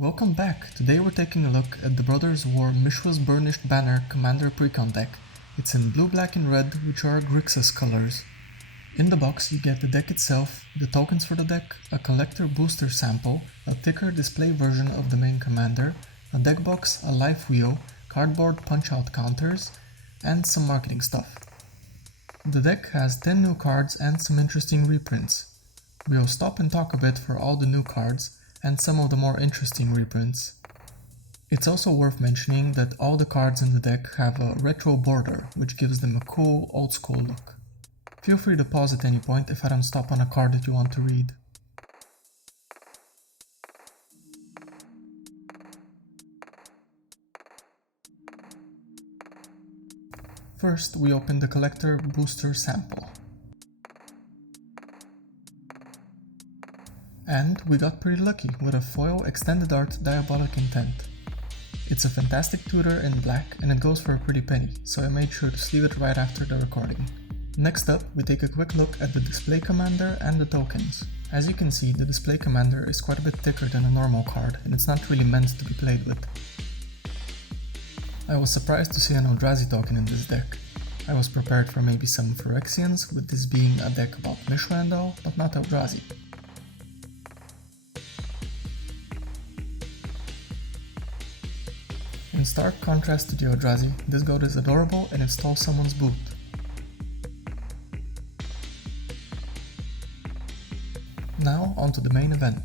Welcome back! Today we're taking a look at the Brothers War Mishra's Burnished Banner Commander Precon deck. It's in blue, black and red, which are Grixis colors. In the box you get the deck itself, the tokens for the deck, a collector booster sample, a thicker display version of the main commander, a deck box, a life wheel, cardboard punch-out counters, and some marketing stuff. The deck has 10 new cards and some interesting reprints. We'll stop and talk a bit for all the new cards, and some of the more interesting reprints. It's also worth mentioning that all the cards in the deck have a retro border, which gives them a cool, old school look. Feel free to pause at any point if I don't stop on a card that you want to read. First, we open the collector booster sample. And we got pretty lucky with a foil extended art Diabolic Intent. It's a fantastic tutor in black and it goes for a pretty penny, so I made sure to sleeve it right after the recording. Next up, we take a quick look at the display commander and the tokens. As you can see, the display commander is quite a bit thicker than a normal card and it's not really meant to be played with. I was surprised to see an Eldrazi token in this deck. I was prepared for maybe some Phyrexians, with this being a deck about Mishra and all, but not Eldrazi. In stark contrast to the Eldrazi, this goat is adorable and it stole someone's boot. Now onto the main event.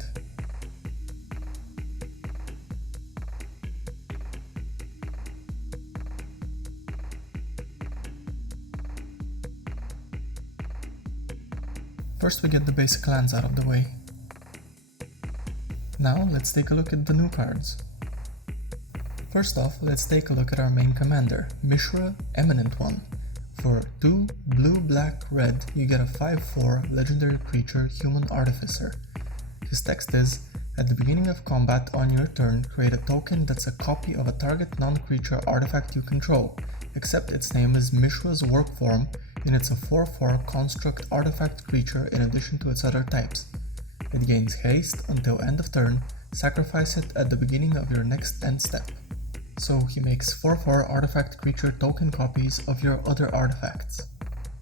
First we get the basic lands out of the way. Now let's take a look at the new cards. First off, let's take a look at our main commander, Mishra, Eminent One. For 2 blue, black, red, you get a 5/4 legendary creature Human Artificer. His text is, at the beginning of combat on your turn, create a token that's a copy of a target non-creature artifact you control, except its name is Mishra's Work Form and it's a 4/4 construct artifact creature in addition to its other types. It gains haste until end of turn, sacrifice it at the beginning of your next end step. So he makes 4/4 artifact creature token copies of your other artifacts.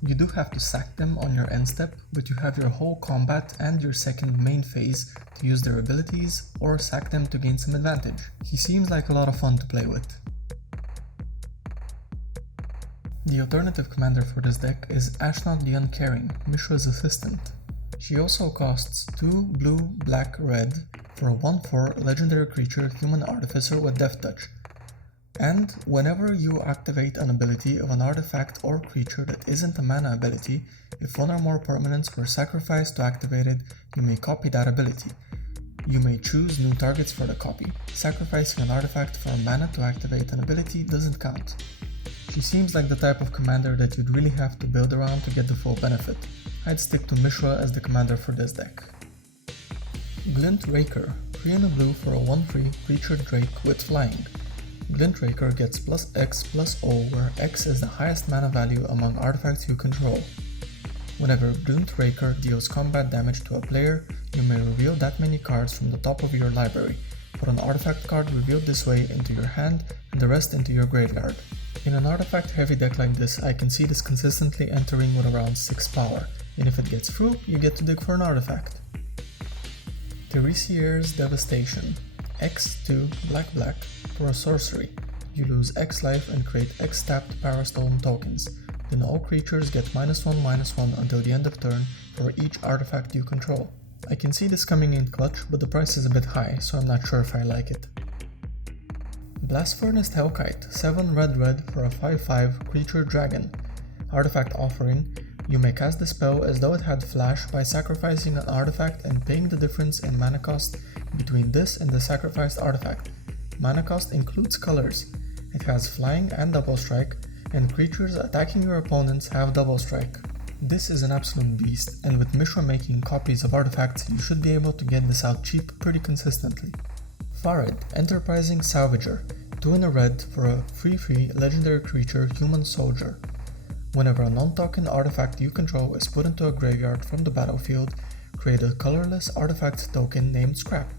You do have to sack them on your end step, but you have your whole combat and your second main phase to use their abilities or sack them to gain some advantage. He seems like a lot of fun to play with. The alternative commander for this deck is Ashnod the Uncaring, Mishra's assistant. She also costs 2 blue, black, red for a 1/4 legendary creature Human Artificer with Death Touch. And whenever you activate an ability of an artifact or creature that isn't a mana ability, if one or more permanents were sacrificed to activate it, you may copy that ability. You may choose new targets for the copy. Sacrificing an artifact for mana to activate an ability doesn't count. She seems like the type of commander that you'd really have to build around to get the full benefit. I'd stick to Mishra as the commander for this deck. Glint Raker, 3 and a blue for a 1/3 creature Drake with flying. Glint Raker gets +X+O, where X is the highest mana value among artifacts you control. Whenever Glint Raker deals combat damage to a player, you may reveal that many cards from the top of your library. Put an artifact card revealed this way into your hand and the rest into your graveyard. In an artifact heavy deck like this, I can see this consistently entering with around 6 power, and if it gets through, you get to dig for an artifact. Teresier's Devastation, X2 black black for a sorcery. You lose X life and create X tapped Parastone tokens. Then all creatures get -1/-1 until the end of turn for each artifact you control. I can see this coming in clutch, but the price is a bit high, so I'm not sure if I like it. Blast Furnace Hellkite, 7 red for a 5/5 creature dragon. Artifact Offering. You may cast the spell as though it had flash by sacrificing an artifact and paying the difference in mana cost between this and the sacrificed artifact. Mana cost includes colors. It has flying and double strike, and creatures attacking your opponents have double strike. This is an absolute beast, and with Mishra making copies of artifacts, you should be able to get this out cheap pretty consistently. Farid, Enterprising Salvager, 2 and a red for a 3/3 legendary creature Human Soldier. Whenever a non-token artifact you control is put into a graveyard from the battlefield, create a colorless artifact token named Scrap.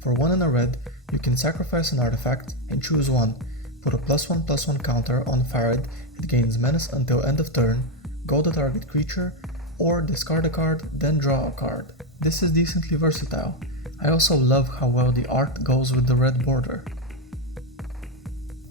For 1 and a red, you can sacrifice an artifact and choose one. Put a +1/+1 counter on Farad, it gains menace until end of turn, go the target creature, or discard a card, then draw a card. This is decently versatile. I also love how well the art goes with the red border.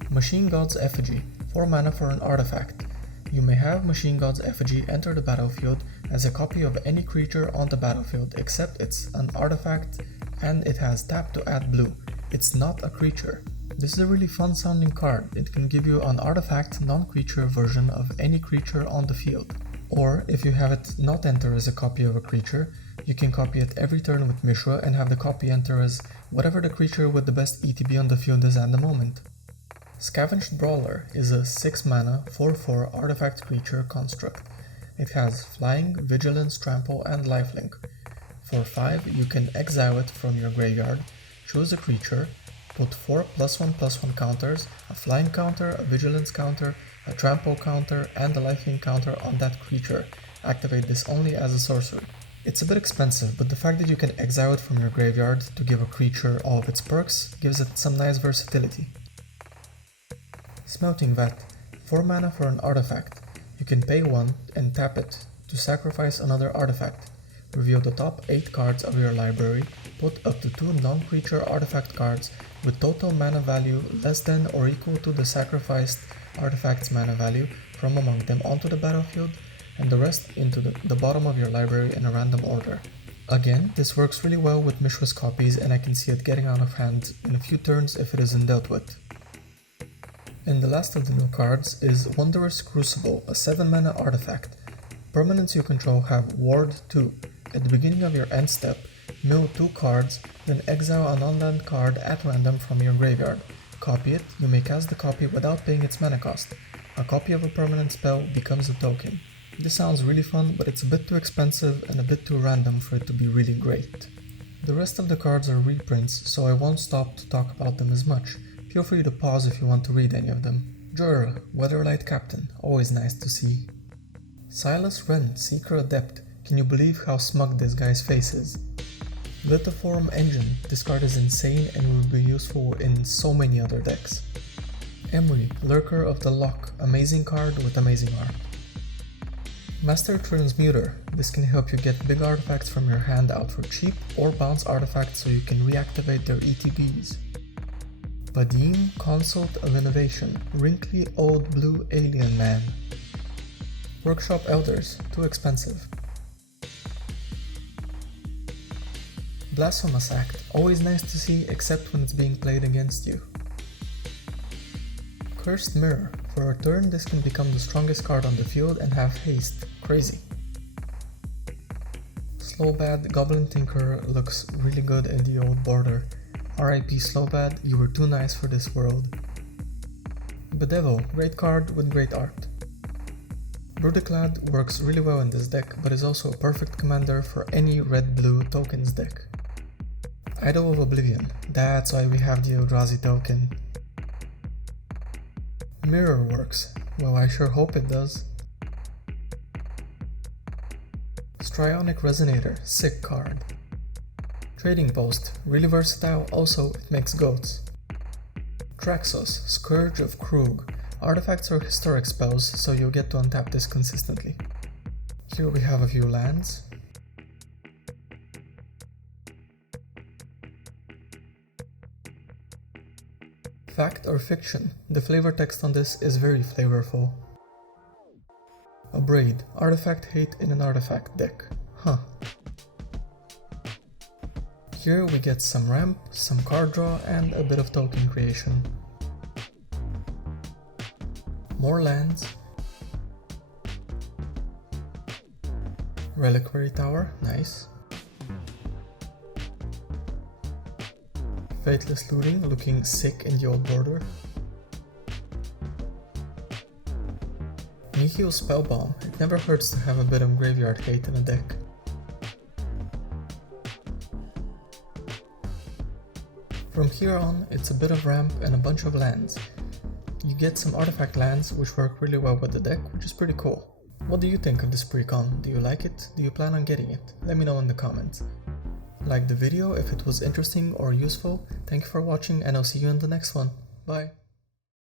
Machine God's Effigy, 4 mana for an artifact. You may have Machine God's Effigy enter the battlefield as a copy of any creature on the battlefield except it's an artifact and it has tap to add blue. It's not a creature. This is a really fun sounding card. It can give you an artifact non-creature version of any creature on the field. Or, if you have it not enter as a copy of a creature, you can copy it every turn with Mishra and have the copy enter as whatever the creature with the best ETB on the field is at the moment. Scavenged Brawler is a 6 mana 4/4 artifact creature construct. It has Flying, Vigilance, Trample, and Lifelink. For 5, you can exile it from your graveyard, choose a creature, put 4 +1/+1 counters, a Flying counter, a Vigilance counter, a Trample counter, and a Lifelink counter on that creature. Activate this only as a sorcery. It's a bit expensive, but the fact that you can exile it from your graveyard to give a creature all of its perks gives it some nice versatility. Smelting Vat, 4 mana for an artifact. You can pay 1 and tap it to sacrifice another artifact. Reveal the top 8 cards of your library, put up to 2 non-creature artifact cards with total mana value less than or equal to the sacrificed artifact's mana value from among them onto the battlefield, and the rest into the bottom of your library in a random order. Again, this works really well with Mishra's copies, and I can see it getting out of hand in a few turns if it isn't dealt with. And the last of the new cards is Wondrous Crucible, a 7 mana artifact. Permanents you control have Ward 2. At the beginning of your end step, mill 2 cards, then exile a non-land card at random from your graveyard. Copy it, you may cast the copy without paying its mana cost. A copy of a permanent spell becomes a token. This sounds really fun, but it's a bit too expensive and a bit too random for it to be really great. The rest of the cards are reprints, so I won't stop to talk about them as much. Feel free to pause if you want to read any of them. Jur, Weatherlight Captain, always nice to see. Silas Wren, Seeker Adept, can you believe how smug this guy's face is? Lithoform Engine, this card is insane and will be useful in so many other decks. Emery, Lurker of the Lock, amazing card with amazing art. Master Transmuter, this can help you get big artifacts from your hand out for cheap or bounce artifacts so you can reactivate their ETBs. Vadim, Consult of Innovation, wrinkly old blue alien man. Workshop Elders, too expensive. Blasphemous Act, always nice to see except when it's being played against you. Cursed Mirror, for a turn this can become the strongest card on the field and have haste, crazy. Slowbad, Goblin Tinker looks really good in the old border. RIP Slowbad, you were too nice for this world. Bedevil, great card with great art. Brudiclad works really well in this deck, but is also a perfect commander for any red-blue tokens deck. Idol of Oblivion, that's why we have the Eldrazi token. Mirror works, well I sure hope it does. Strionic Resonator, sick card. Trading Post, really versatile, also it makes goats. Traxos, Scourge of Krug. Artifacts are historic spells, so you'll get to untap this consistently. Here we have a few lands. Fact or fiction? The flavor text on this is very flavorful. A Braid, artifact hate in an artifact deck. Huh. Here we get some ramp, some card draw, and a bit of token creation. More lands. Reliquary Tower, nice. Fateless Looting, looking sick in the old border. Nihil Spellbomb, it never hurts to have a bit of graveyard hate in a deck. From here on, it's a bit of ramp and a bunch of lands. You get some artifact lands which work really well with the deck, which is pretty cool. What do you think of this Precon? Do you like it? Do you plan on getting it? Let me know in the comments. like the video if it was interesting or useful. Thank you for watching and I'll see you in the next one. Bye.